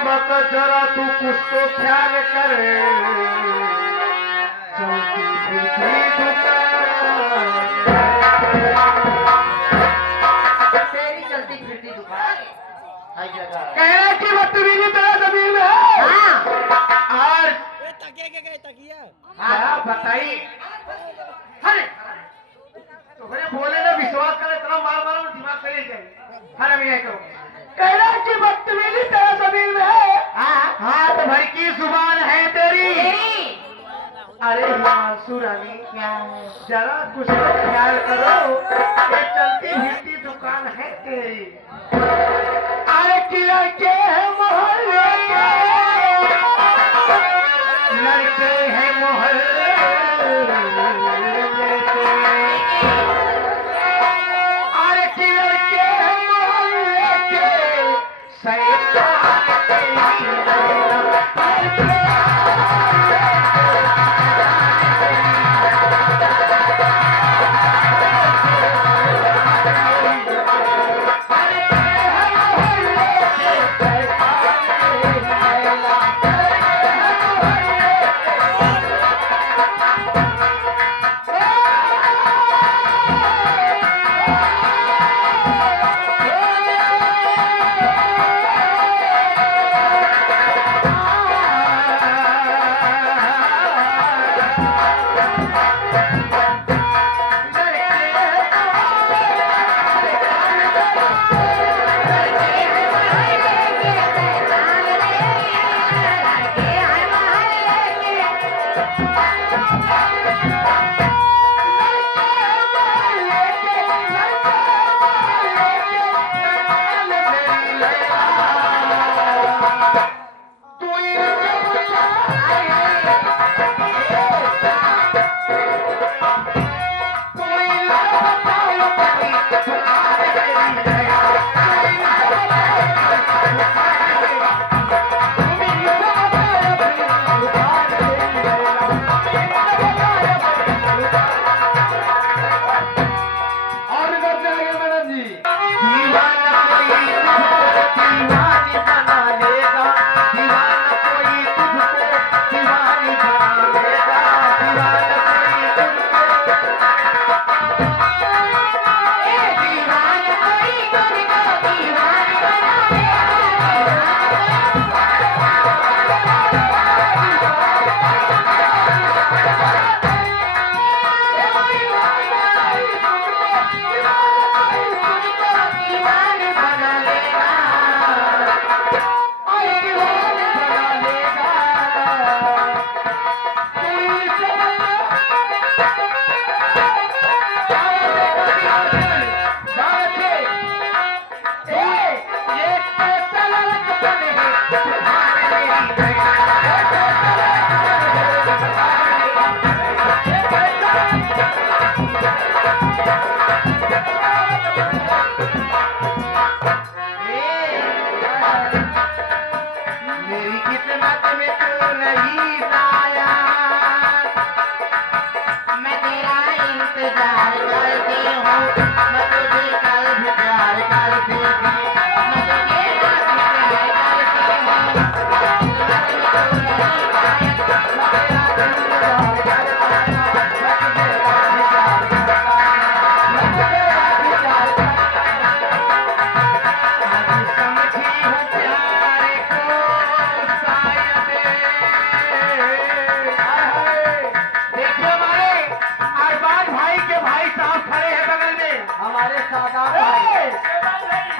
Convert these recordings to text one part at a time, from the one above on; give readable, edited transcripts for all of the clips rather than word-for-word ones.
मत जरा तू कुछ तो ख्याल कर, चलती फिरती दुकान तेरी चलती फिरती दुकान कहने की बदतमीजी तेरा जमीन में है। आज क्या बताइए, अरे तो भैया बोले ना विश्वास करे, इतना मार मारो दिमाग सही जाए। हर अभी करो कहना की बदतमीजी तेरा जमीन में है। हाथ भर की जुबान है तेरी। अरे सुरानी जरा कुछ तो ख्याल करो, ये चलती फिरती दुकान है तेरी। अरे की लड़के हैं मोहल्ले के, लड़के हैं मोहल्ले के, अरे की लड़के हैं मोहल्ले के, शैतान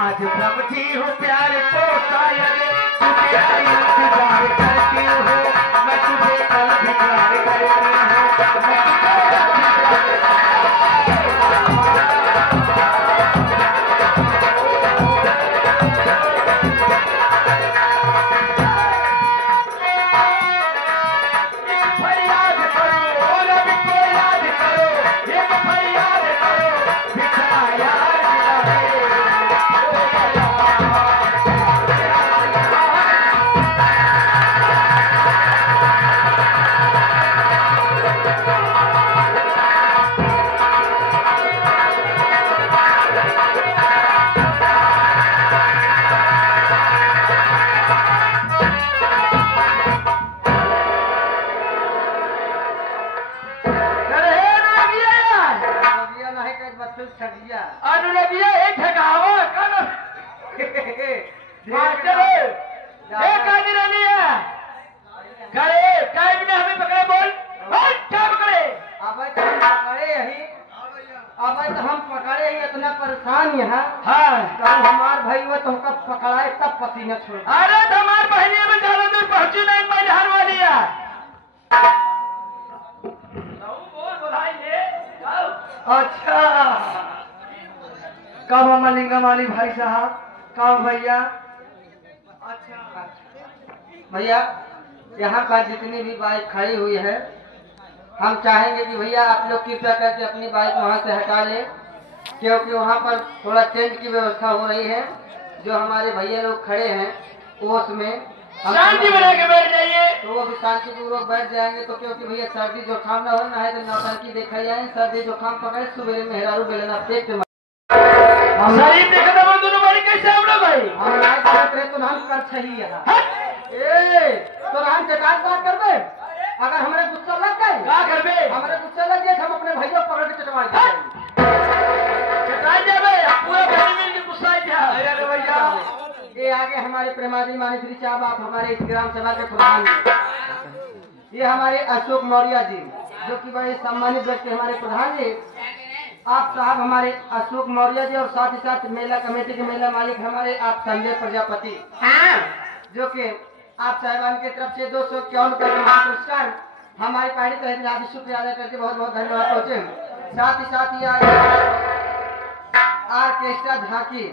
आज समझी हूँ प्यार को शायद तू तेरा इंतजार करती हूँ, मैं तुझे कल भी प्यार करती फरियाद करो और अभी को याद करो, एक फरियाद करो बिछड़ा यार मास्टर एक आदमी रहनी है करे काय बिना हमें पकड़े बोल क्या पकड़े अब तो हम पकड़े यही अब तो हम पकड़े ही इतना परेशान यहाँ हाँ कल हमार भाई वो तुमका पकड़ाए तब पसीना छोड़ अरे तो हमारे बहनिया में ज्यादा दूर पहुंची नहीं मैं हार वाली है अच्छा कब अमलिंगम वाली भाई साहब कब भैया अच्छा भैया यहाँ पर जितनी भी बाइक खड़ी हुई है हम चाहेंगे कि भैया आप लोग कृपया करके अपनी बाइक वहाँ से हटा लें क्योंकि वहाँ पर थोड़ा टेंट की व्यवस्था हो रही है जो हमारे भैया लोग खड़े हैं वो उसमें शांति बना के बैठ जाइए तो वो भी शांति पूर्वक बैठ जाएंगे तो क्योंकि भैया सर्दी जुकाम न होना है तो नौटंकी देखा जाए सर्दी जुकाम पकड़े सुबह मेहरारू बेलना पेट पे हम शरीर देखा था दोनों बड़ी कैसे हम लोग भाई हम लाइट देख रहे तो हम कर चाहिए यहाँ ए तो हम जकात बात कर दे अगर हमारे गुस्सा लग गए क्या कर बे हमारे गुस्सा लग गए हम अपने भैया पकड़ के चटवा चटाई जावे पूरा बहनी मिल के गुस्सा जा अरे भैया ये आगे हमारे प्रेमाजी मानी श्री साहब आप हमारे इस ग्राम सभा के प्रधान हैं। ये हमारे अशोक मौर्य जी जो कि बड़े सम्मानित व्यक्ति हमारे प्रधान जी आप साहब हमारे अशोक मौर्य जी और साथ ही साथ मेला कमेटी के मेला मालिक हमारे आप संजय प्रजापति जो कि आप साहिबान की तरफ से 251 रुपये का पुरस्कार हमारी पार्टी तहसील हार्दिक शुक्रिया अदा करके बहुत बहुत धन्यवाद पहुँचे। साथ ही आर्केस्ट्रा झांकी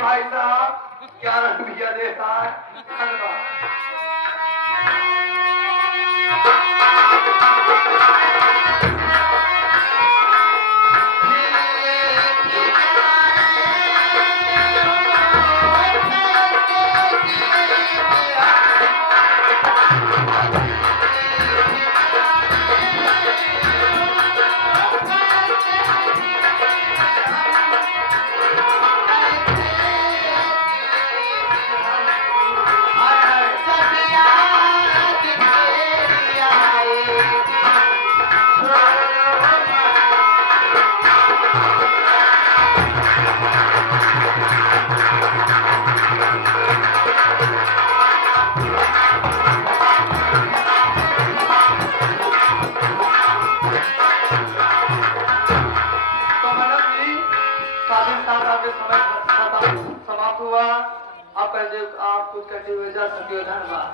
भाई साहब क्या रंग दिया देता है समाप्त हुआ आप कुछ करते हुए जा सकते हो धन्यवाद।